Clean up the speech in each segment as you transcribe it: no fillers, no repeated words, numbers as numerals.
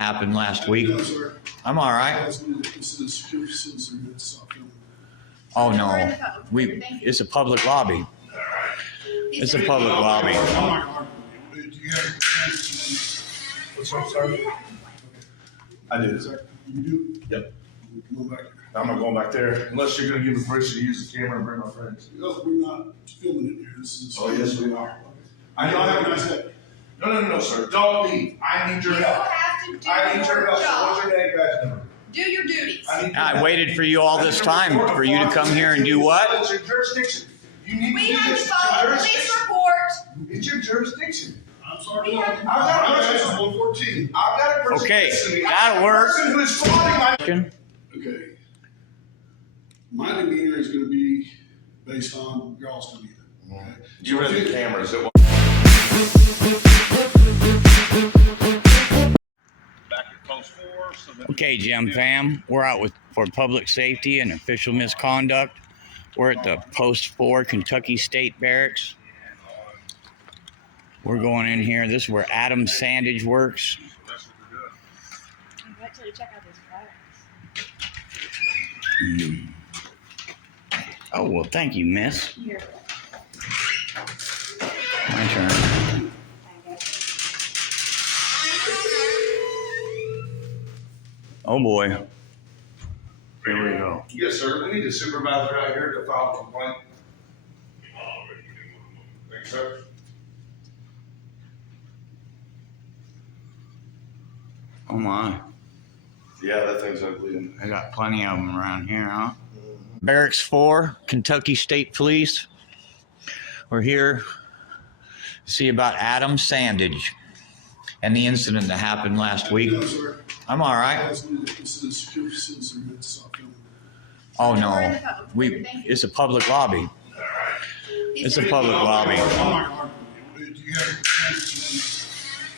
Happened last week. I'm all right. Oh no, it's a public lobby. It's a public lobby. What's up, sir? I did, sir. You do? Yep. I'm not going back there unless you're going to give me permission to use the camera and bring my friends. No, we're not filming it here. This is. Oh yes, we are. I know. Have a nice day. No, sir. Don't leave. I need your help. I need your help. What's your name, badge number? Do your duties. I waited for you all this time for you to come here and do what? It's your jurisdiction. You need We to do have to this. follow the police report. It's your jurisdiction. I'm sorry. We have to I've got a person. 114. I've got a person. Okay, listening. that'll work. Person who is frauding my. Okay. My demeanor is going to be based on y'all's demeanor. Okay. You read the cameras. Okay, Jim fam, we're out for public safety and official misconduct. We're at the Post 4 Kentucky State Barracks. We're going in here. This is where Adam Sandage works. Wait till you check out this barracks. Oh, well, thank you, miss. Here. My turn. Oh, boy. Here we go. Yes, sir. We need a supervisor out here to file a complaint. Thanks, sir. Oh, my. Yeah, that thing's ugly. I got plenty of them around here, huh? Barracks 4, Kentucky State Police. We're here to see about Adam Sandage and the incident that happened last week. No, sir. I'm all right. This is a security citizen to stop filming. Oh no, it's a public lobby. It's a public lobby. Do you have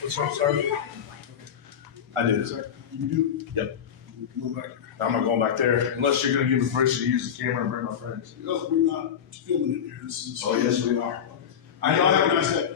What's up, sir? I did, sir. You do? Yep. Come on back here. I'm not going back there unless you're going to give me permission to use the camera and bring my friends. No, we're not filming it here. This is. Oh yes, we are. I know. Y'all Have have a a nice nice day. day.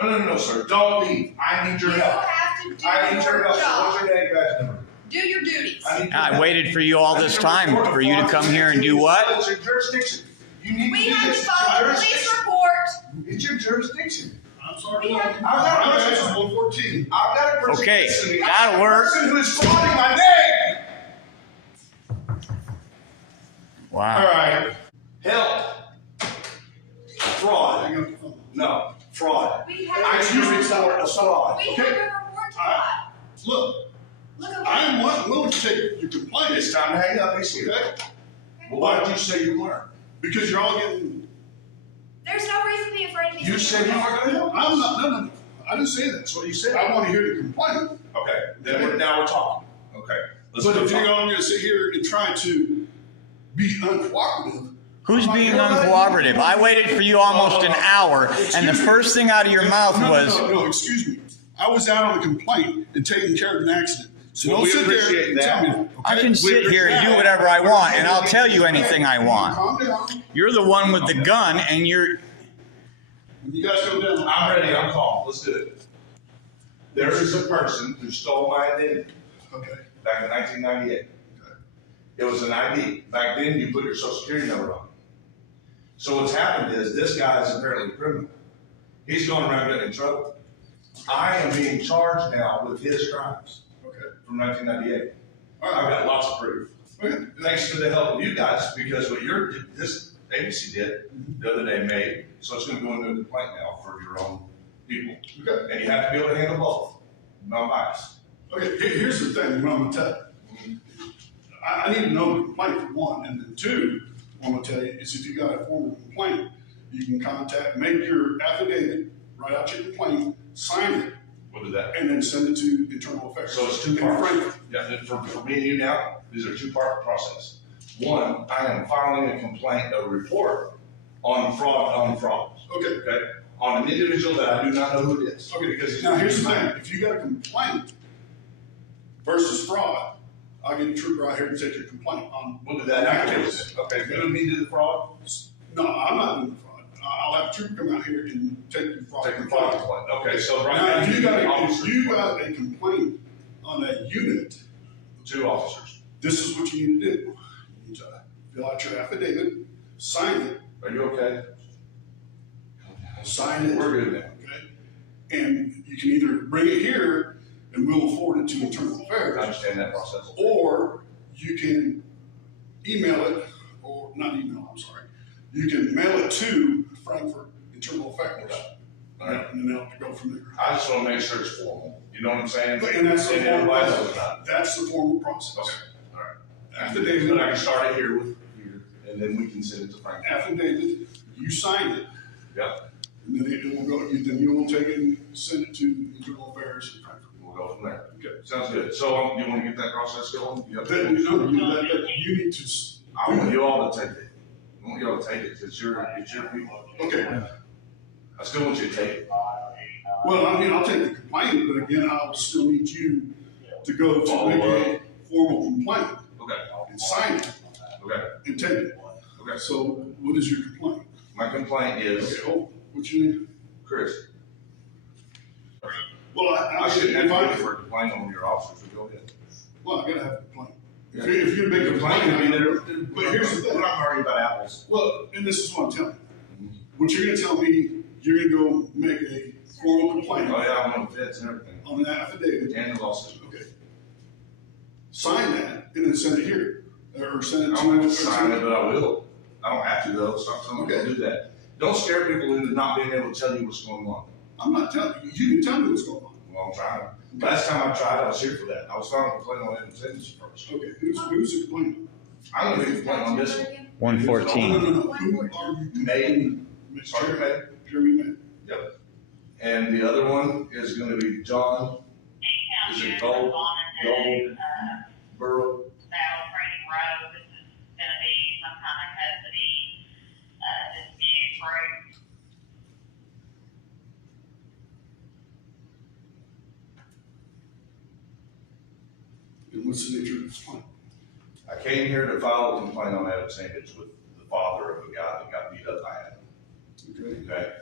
No, sir. Don't leave. I need your You help. have to do I need your your help. job. What's your name, badge number? Do your duties. I waited for you all this time for you to come here and do what? It's your jurisdiction. You need We to do have this. to follow the police report. It's your jurisdiction. I'm sorry. We have to I've got a That's person. 114. I've got a person. Okay, listening. that'll I've got work. a person who is frauding my name. All Wow. right. Help. Fraud. Hang up the phone. No. Fraud. We have I to choose to report a fraud. We have a report to file. Look, Look at I am willing to take your complaint. It's time to hang up. He's here. Okay? Well, why did you say you weren't? Because you're all getting. There's no reason to be afraid of these You said you people. weren't going to help. I'm not. No. I didn't say that. That's what you said. I want to hear the complaint. Okay. Now we're talking. Okay. Let's But go if you're talk. going to sit here and try to be uncooperative. Who's being uncooperative? I waited for you almost an hour, and the first thing out of your mouth was, No, excuse me. I was out on a complaint and taking care of an accident. So Well, don't we sit there appreciate and that. tell me that. Okay? I can sit here and do whatever I want, and I'll tell you anything I want. Calm down. You're the one with the gun, and you're... When you guys go down, I'm ready. I'm calm. Let's do it. There is a person who stole my identity okay. back in 1998. It was an ID. Back then, you put your social security number on. So what's happened is this guy is apparently a criminal. He's going around getting in trouble. I am being charged now with his crimes Okay. from 1998. All I've right. got lots of proof. Okay. Thanks to the help of you guys, because what this agency did the other day made, so it's going to go into a complaint now for your own people. Okay. And you have to be able to handle both. No bias. Okay. Here's the thing. What I'm gonna tell you. I need to know the complaint for one, and then two, what I'm gonna tell you is if you got a formal complaint, you can make your affidavit, write out your complaint, sign it, We'll do that. and then send it to internal affairs. So it's two In parts. Frankfurt. Yeah, for me and you now, these are two-part process. One, I am filing a complaint, a report on fraud. Okay. Okay? On an individual that I do not know who it is. Okay. Because Now here's the thing: if you got a complaint versus fraud, I'll get a trooper out here to take your complaint on. We'll do that afterwards. Okay, you want me to do the fraud? No, I'm not doing the fraud. I'll have a trooper come out here and take your fraud. Take the fraud complaint. Okay, so right Now, now if you got a complaint on a unit, 2 officers. this is what you need to do. You need to fill out your affidavit, sign it, Are you okay? sign it. We're good now. Okay? And you can either bring it here and we'll forward it to Internal I Affairs, understand that process. or you can email it, or not email, I'm sorry. You can mail it to Frankfurt Internal Affairs. All right. And then they'll go from there. I just want to make sure it's formal. You know what I'm saying? And that's the And formal everybody process. knows about That's the formal process. Okay. All right. Affidavit. But I can start it here with here, and then we can send it to Frank. Affidavit, you sign it, Yep. and then it will go, then you will take it and send it to Internal Affairs in Frankfurt. We'll go from there. Okay. Sounds good. So you want to get that process going? You got Then, no, you need to. I want you all to take it. I want you all to take it. It's your people. Okay. I still want you to take it. Well, I mean, I'll take the complaint, but again, I'll still need you to go to make a formal complaint Okay. and sign it Okay. and take it. Okay. So what is your complaint? My complaint is Okay, hold, what's your name? Chris. Well, I shouldn't if have I, to for a complaint on your officers. But go ahead. well, I gotta have a complaint. Yeah. If you're gonna make a Complaint complaint, can be I mean, there. but here's the thing. We're not arguing about apples. Well, and this is what I'm telling you. What you're gonna tell me, you're gonna go make a formal complaint Oh yeah, I'm on the feds and everything. on an affidavit. And the lawsuit. Okay. Sign that and then send it here, or send it I to. don't have to sign it, but I will. I don't have to though. Stop telling me to do that. Don't scare people into not being able to tell you what's going on. I'm not telling you, you can tell me what's going on. Well, I'm trying. Last time I tried, I was here for that. I was filing a complaint on Evan Sentence first. Okay, who's the complainant? I'm gonna make a complaint on this one. No, 114. no, who are you? May. Ms. Sergeant May. Jeremy May. Yep. And the other one is gonna be John. Is it Gold? Burrow? Battle Training Road, this is gonna be some kind of custody, dispute group. And what's the nature of this complaint? I came here to file a complaint on Evan Sandage with the father of a guy that got beat up by Adam. Okay. Okay?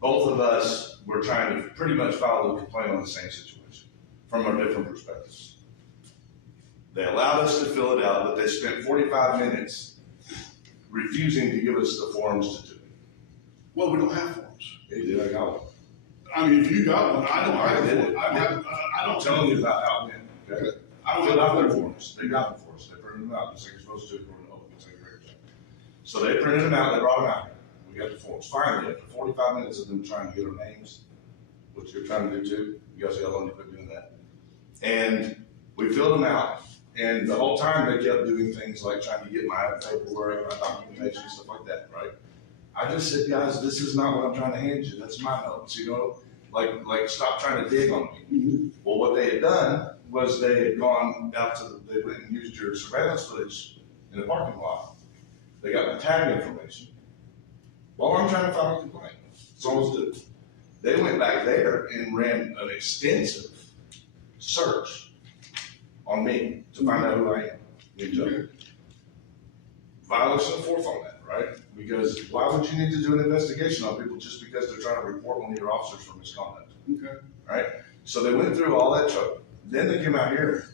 Both of us were trying to pretty much file a complaint on the same situation from our different perspectives. They allowed us to fill it out, but they spent 45 minutes refusing to give us the forms to do it. Well, we don't have forms. They did, I got one. I mean, if you got one, I don't have I did. one. I don't. I'm telling you about how it went. Okay? I don't Filled have out their one. forms. They got them for us. They printed them out just like you're supposed to according to open secretary. So they printed them out. They brought them out here. We got the forms. Finally, after 45 minutes of them trying to get our names, which you're trying to do too, you guys got to quit doing that. And we filled them out. And the whole time they kept doing things like trying to get my paperwork, my documentation, stuff like that, right? I just said, guys, this is not what I'm trying to hand you. That's my notes, you know? Like stop trying to dig on me. Mhm. Well, what they had done was they had gone out to, they went and used your surveillance footage in the parking lot. They got my tag information. While I'm trying to file a complaint, it's always do. They went back there and ran an extensive search on me to find out who I am. Me too. Violation of fourth on that, right? Because why would you need to do an investigation on people just because they're trying to report one of your officers for misconduct? Okay. Right? So they went through all that trouble. Then they came out here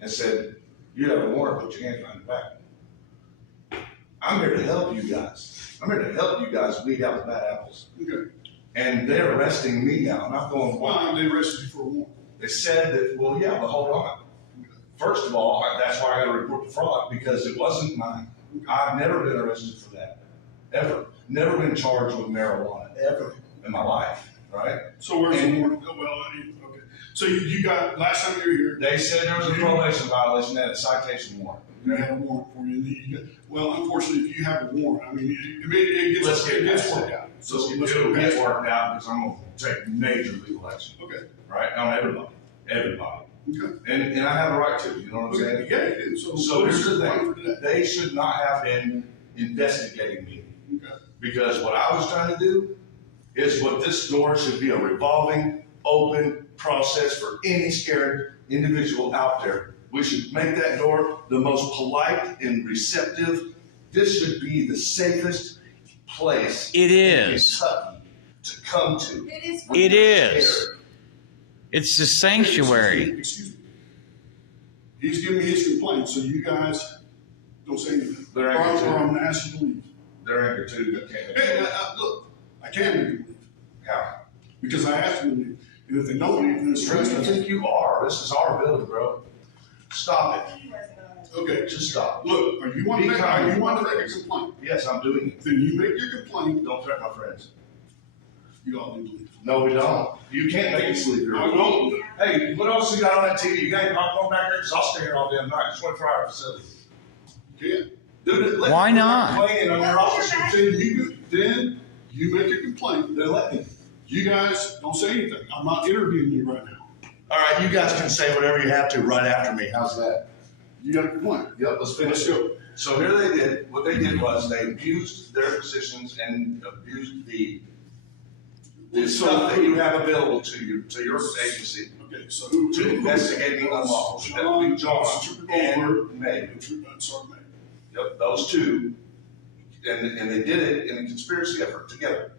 and said, you have a warrant, put your hands behind your back. I'm here to help you guys. I'm here to help you guys weed out the bad apples. Okay. And they're arresting me now. And I'm going, why? Why they arrested you for a warrant? They said that, well, yeah, but hold on. First of all, that's why I got to report the fraud, because it wasn't mine. I've never been arrested for that. Ever. Never been charged with marijuana, ever in my life, right? So where's the And- warrant? Oh, well, okay. So you got, last time you were here, They said there was a probation violation and a citation warrant. you had a warrant for you. And you got, well, unfortunately, if you have a warrant, I mean, it Let's get gets past worked that. out. So let's it'll go get past it. worked out because I'm going to take major legal action, Okay. right? On everybody. Everybody. Okay. And I have a right to, you know what I'm saying? Yeah, you do. So So what here's is your the complaint thing. for today? They should not have been investigating me. Okay. Because what I was trying to do is what this door should be a revolving, open process for any scared individual out there. We should make that door the most polite and receptive. This should be the safest place It in is. Kentucky to come to. It is. It is. It's the sanctuary. Excuse me. He's giving me his complaint, so you guys don't say anything. They're Or angry too. I'm gonna ask you to leave. They're angry too. They can't. Hey, look, I can't make you leave, How? because I asked them to leave. And if they don't leave, then it's Who do you trespassing. think you are? This is our building, bro. Stop it. Okay, Just stop. look, are you want to make a complaint? Yes, I'm doing it. Then you make your complaint, Don't threaten my friends. you all need to leave. No, we don't. You can't make us leave here. I will. Hey, what else you got on that TV? You got any popcorn back there? Because I'll stay here all damn night. It's 24-hour facility. Yeah. Dude, let Why me not? complain on your officer. Then you make your complaint. Then let me. You guys don't say anything. I'm not interviewing you right now. All right, you guys can say whatever you have to right after me. How's that? You got a complaint. Yep, let's finish it. So here they did, what they did was they abused their positions and abused the stuff that you have available to you, to your agency, Okay, so who? to investigating unlawful. That would be John and May. Sorry, May. Yep, those two, and they did it in a conspiracy effort together.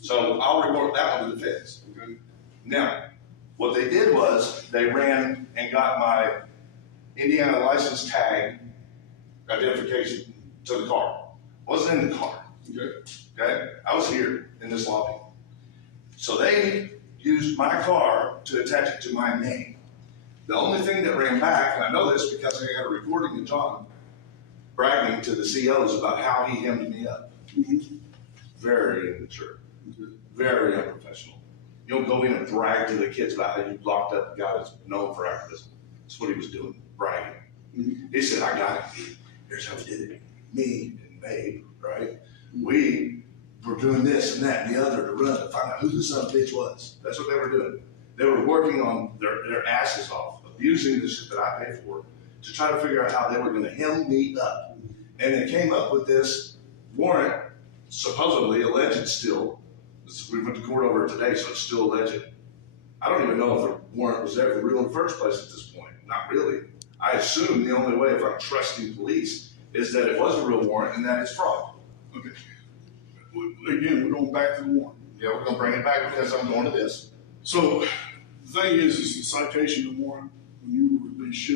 So I'll report that one to the feds. Okay. Now, what they did was they ran and got my Indiana license tag identification to the car. Wasn't in the car. Okay. Okay? I was here in this lobby. So they used my car to attach it to my name. The only thing that ran back, and I know this because I got a recording of John bragging to the COs about how he hemmed me up. Mhm. Very immature. Very unprofessional. You don't go in and brag to the kids about how you locked up a guy that's known for activism. That's what he was doing, bragging. Mhm. He said, I got it. Here's how we did it. Me and Babe, right? We were doing this and that and the other to run to find out who the son of a bitch was. That's what they were doing. They were working on their asses off, abusing the shit that I paid for to try to figure out how they were going to hem me up. And they came up with this warrant, supposedly alleged still. We went to court over it today, so it's still alleged. I don't even know if the warrant was ever real in the first place at this point. Not really. I assume the only way, if I'm trusting police, is that it was a real warrant and that it's fraud. Okay. Again, we're going back to the warrant. Yeah, we're gonna bring it back because I'm going to this. So the thing is the citation and warrant, when you were released,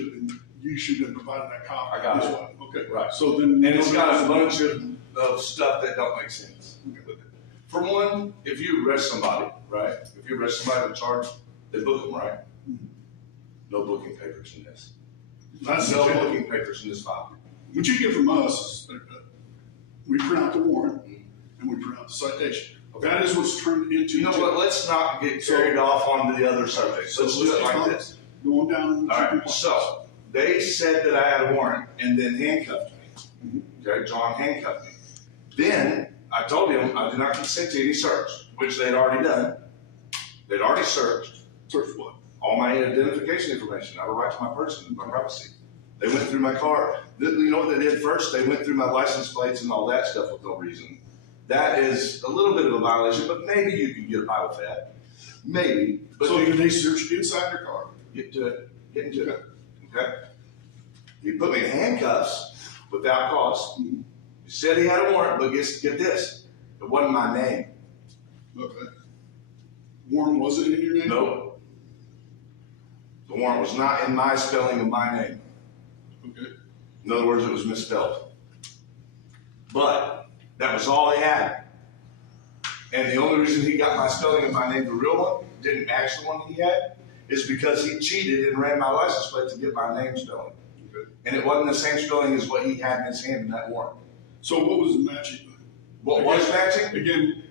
you should have provided that copy. I got this it. way. Okay. Right. So then. And it's got a bunch of stuff that don't make sense with it. For one, if you arrest somebody, right? If you arrest somebody with a charge, they book them, right? No booking papers in this. That's No the booking papers in this file. What you get from us, we print out the warrant and we print out the citation. That is what's turned into. You know what? Let's not get carried off onto the other subjects. Let's do it like this. Going down. All right. So they said that I had a warrant and then handcuffed me. Okay, John handcuffed me. Then I told him I did not consent to any search, which they'd already done. They'd already searched. Search what? All my identification information. I have a right to my person, my privacy. They went through my car. You know what they did first? They went through my license plates and all that stuff with no reason. That is a little bit of a violation, but maybe you can get by with that. Maybe. But So did they search inside your car? get to it. Get into it. Okay? He put me in handcuffs without cause. He said he had a warrant, but get this. It wasn't my name. Okay. Warrant wasn't in your name? No. The warrant was not in my spelling of my name. Okay. In other words, it was misspelled. But that was all he had. And the only reason he got my spelling of my name, the real one, didn't match the one he had, is because he cheated and ran my license plate to get my name spelling. Okay. And it wasn't the same spelling as what he had in his hand in that warrant. So what was the matching? What was matching? Again,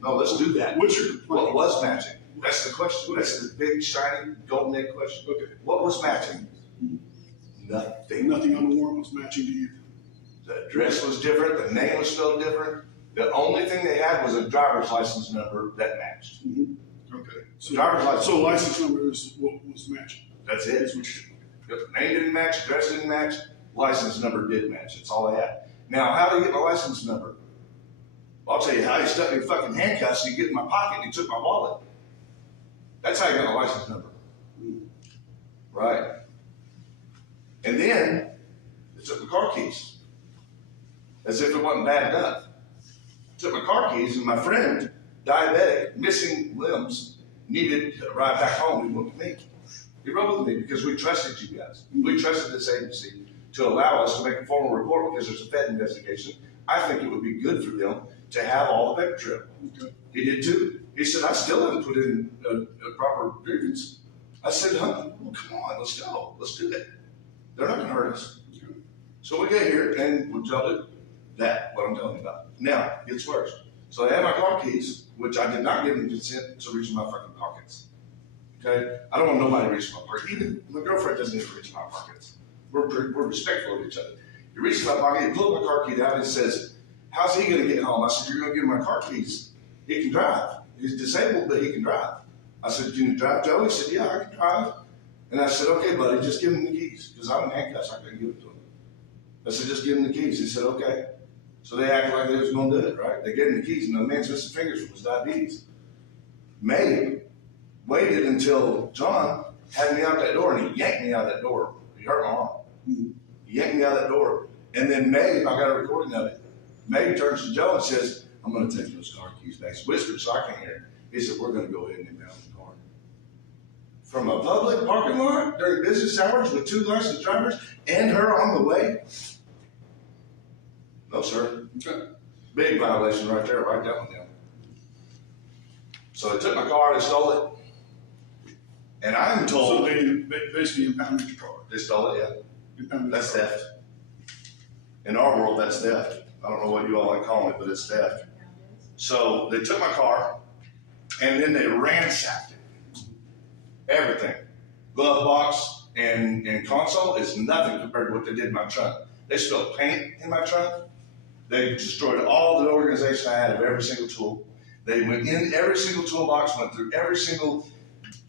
No, let's do that. what's your What complaint? was matching? That's the question. That's the big, shiny, golden egg question. Okay. What was matching? Nothing. Nothing on the warrant was matching to you. The address was different, the name was spelled different. The only thing they had was a driver's license number that matched. Okay. So driver's license. So license number is what was matching. That's it. That's what you. If the name didn't match, address didn't match, license number did match. That's all I had. Now, how did I get my license number? Well, I'll tell you how. He stuck me in fucking handcuffs and he get in my pocket and he took my wallet. That's how you got my license number. Right. And then they took my car keys. As if it wasn't bad enough. Took my car keys and my friend, diabetic, missing limbs, needed a ride back home. He went with me. He rode with me because we trusted you guys. We trusted this agency to allow us to make a formal report because there's a Fed investigation. I think it would be good for them to have all the paper trail. Okay. He did too. He said, I still haven't put in a proper grievance. I said, honey, well, come on, let's go. Let's do it. They're not going to hurt us. Okay. So we get here and we'll tell it that, what I'm telling you about. Now, it gets worse. So they have my car keys, which I did not give them consent to reach in my fucking pockets. Okay? I don't want nobody reaching my pocket. Even my girlfriend doesn't even reach in my pockets. We're respectful of each other. He reaches in my pocket, he pulls my car key out and says, how's he going to get home? I said, you're going to give him my car keys. He can drive. He's disabled, but he can drive. I said, can you drive, Joe? He said, yeah, I can drive. And I said, okay, buddy, just give him the keys. Because I'm in handcuffs, I couldn't give it to him. I said, just give him the keys. He said, okay. So they acted like they was going to do it, right? They gave him the keys, and the man's missing fingers from his diabetes. May waited until John had me out that door, and he yanked me out that door. He hurt my arm. He yanked me out that door. And then May, I got a recording of it. May turns to Joe and says, I'm going to take those car keys back. He whispered so I can't hear him. He said, we're going to go ahead and impound the car. From a public parking lot during business hours with 2 licensed drivers and her on the way? No, sir. Okay. Big violation right there. Write that one down. So they took my car, they stole it. And I'm So told they basically impounded your car. they stole it, yeah. Impounded That's your car. theft. In our world, that's theft. I don't know what you all like calling it, but it's theft. So they took my car and then they ransacked it. Everything. Glove box and console is nothing compared to what they did in my trunk. They spilled paint in my trunk. They destroyed all the organization I had of every single tool. They went in every single toolbox, went through every single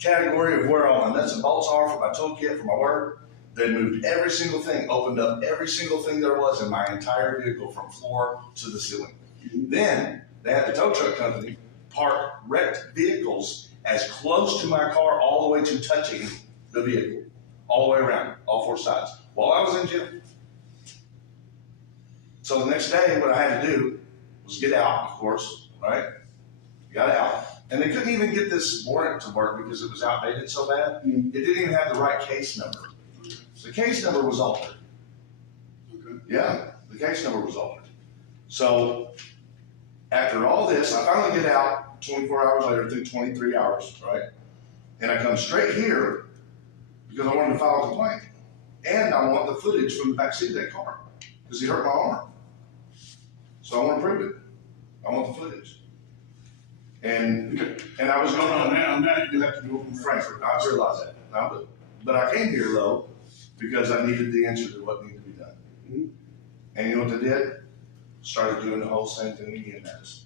category of where all my nuts and bolts are for my toolkit, for my work. They moved every single thing, opened up every single thing there was in my entire vehicle from floor to the ceiling. Then they had the tow truck company park wrecked vehicles as close to my car all the way to touching the vehicle, all the way around, all 4 sides, while I was in jail. So the next day, what I had to do was get out, of course, right? Got out. And they couldn't even get this warrant to work because it was outdated so bad. It didn't even have the right case number. The case number was altered. Okay. Yeah, the case number was altered. So after all this, I finally get out 24 hours later, through 23 hours, right? And I come straight here because I wanted to file a complaint. And I want the footage from the backseat of that car because he hurt my arm. So I want to prove it. I want the footage. And I was going on Now you have to go from Frankfurt. I realize that. Now, but I came here though because I needed the answer to what needed to be done. Mm-hmm. And you know what they did? Started doing the whole same thing again at us.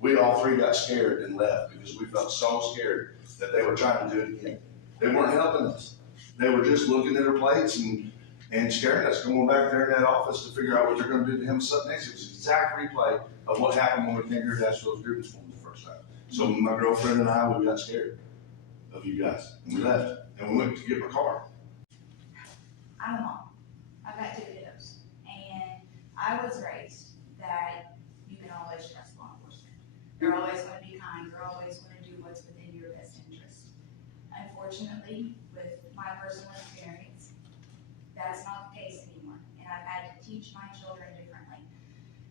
We all 3 got scared and left because we felt so scared that they were trying to do it again. They weren't helping us. They were just looking at our plates and scaring us, going back there in that office to figure out what they're going to do to him. Something next. It was an exact replay of what happened when we came here to ask for those grievance forms the first time. So my girlfriend and I, we got scared of you guys, and we left, and we went to get my car. I'm a mom. I've got 2 kiddos. And I was raised that you can always trust law enforcement. They're always going to be kind. They're always going to do what's within your best interest. Unfortunately, with my personal experience, that's not the case anymore. And I've had to teach my children differently.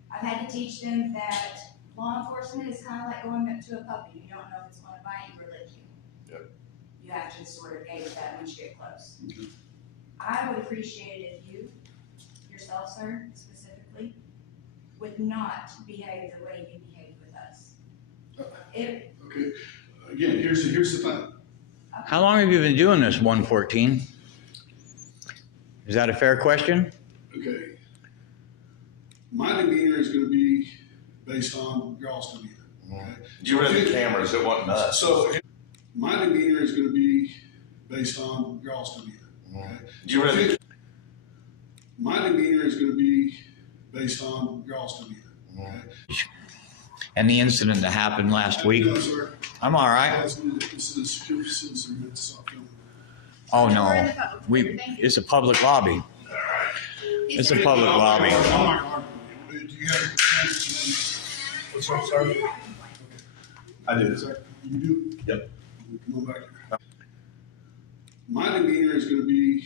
I've had to teach them that law enforcement is kind of like going up to a puppy. You don't know if it's going to bite you or lick you. Yep. You have to sort of gauge that once you get close. I would appreciate it if you, yourself, sir, specifically, would not behave the way you behave with us. Okay. Again, here's the thing. How long have you been doing this 114? Is that a fair question? Okay. My demeanor is going to be based on y'all's demeanor. Okay? You read the cameras, it wasn't us. So my demeanor is going to be based on y'all's demeanor. Okay? You read the My demeanor is going to be based on y'all's demeanor. Okay? And the incident that happened last week? No, sir. I'm all right. This is a secure citizen minute to stop filming. Oh, We're in no. the public. Thank you. It's a public lobby. It's a public lobby. I'm not going to argue with you. Do you have a chance to? What's wrong, sir? I did. Sir, you do? Yep. Come on back here. My demeanor is gonna be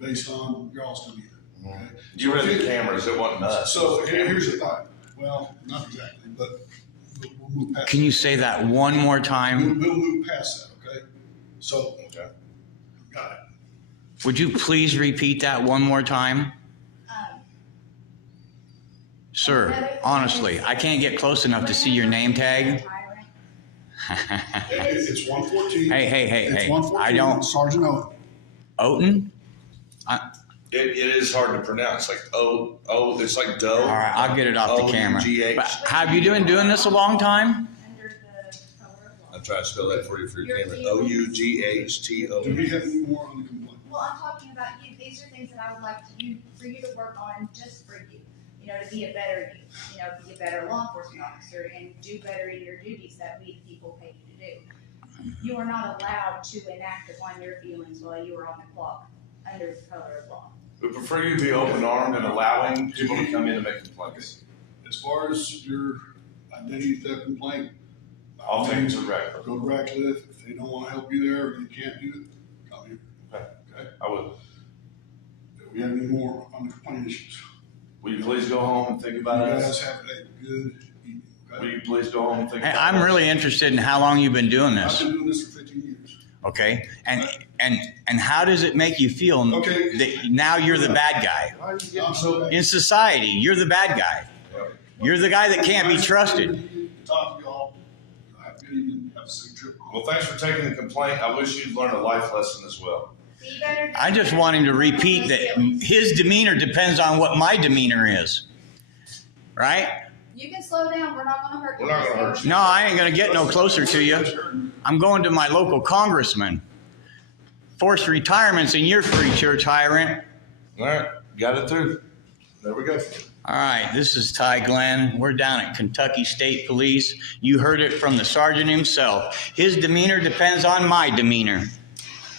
based on y'all's demeanor. Okay? You read the cameras, it wasn't us. So here's the thought. Well, not exactly, but we'll move past. Can you say that one more time? We'll move past that, okay? So, Okay. got it. Would you please repeat that one more time? Sir, honestly, I can't get close enough to see your name tag. It's 114. Hey, It's 114. I don't. Sergeant Owen. Oten? It is hard to pronounce, like it's like dough. All right, I'll get it off the camera. O-U-G-H. But have you been doing this a long time? Under the color of law. I'm trying to spell that for you for your camera. Do O-U-G-H-T-O. we have any more on the complaint? Well, I'm talking about you, these are things that I would like for you to work on just for you. You know, to be a better you, be a better law enforcement officer and do better in your duties that we the people pay you to do. You are not allowed to enact upon your feelings while you are on the clock under the color of law. We prefer you to be open-armed and allowing people to come in and make complaints. As far as your identity theft complaint, I'll take it to record. go to Ratcliffe. If they don't want to help you there or you can't do it, come here. Okay? I will. Do we have any more on the complaint issues? Will you please go home and think You about guys us? have a good evening, okay? Will you please go home and think Hey, about us? I'm really interested in how long you've been doing I've this. been doing this for 15 years. Okay, and how does it make you feel Okay. that now you're the bad guy Why are you getting so bad? in society? You're the bad guy. You're the guy that can't be trusted. Talk to y'all. Have a good evening. Have a safe trip. Well, thanks for taking the complaint. I wish you'd learn a life lesson as well. So you better. I just want him to repeat that his demeanor depends on what my demeanor is, right? You can slow down, we're not gonna hurt you. We're not gonna hurt you. No, I ain't gonna get no closer to you. I'm going to my local congressman. Forced retirement's in your free church, Hiram. All right, got it through. There we go. All right, this is Ty Glenn. We're down at Kentucky State Police. You heard it from the sergeant himself. His demeanor depends on my demeanor.